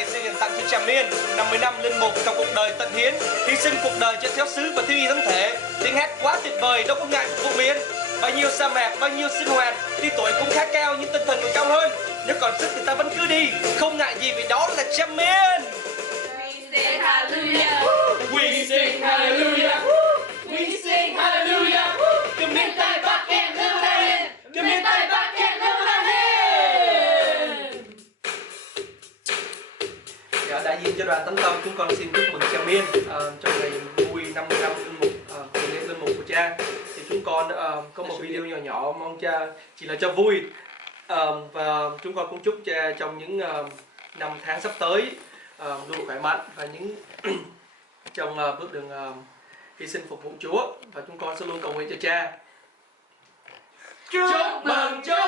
này xin dành tặng cho cha Miên 50 năm linh mục trong cuộc đời tận hiến, hy sinh cuộc đời cho giáo xứ và thi thân thể. Tiếng hát quá tuyệt vời, đâu có ngại phục vụ Miên. Bao nhiêu sa mạc, bao nhiêu sinh hoạt, tuy tuổi cũng khá cao nhưng tinh thần còn cao hơn. Nếu còn sức thì ta vẫn cứ đi, không ngại gì vì đó là cha Miên. We sing hallelujah. We sing hallelujah. We sing hallelujah. Từ miền Tây Bắc Kẹt lên ta lên. Từ miền Tây Bắc Kẹt lên ta lên. Dạ, đại diện cho đoàn Tánh Tâm, chúng con xin chúc mừng cha Miên trong ngày vui 50 năm linh mục, lễ linh mục của cha. Thì chúng con có một video nhỏ nhỏ mong cha chỉ là cho vui, và chúng con cũng chúc cha trong những năm tháng sắp tới luôn khỏe mạnh và những trong bước đường hy sinh phục vụ Chúa, và chúng con sẽ luôn cầu nguyện cho cha. Chúc mừng Chúa.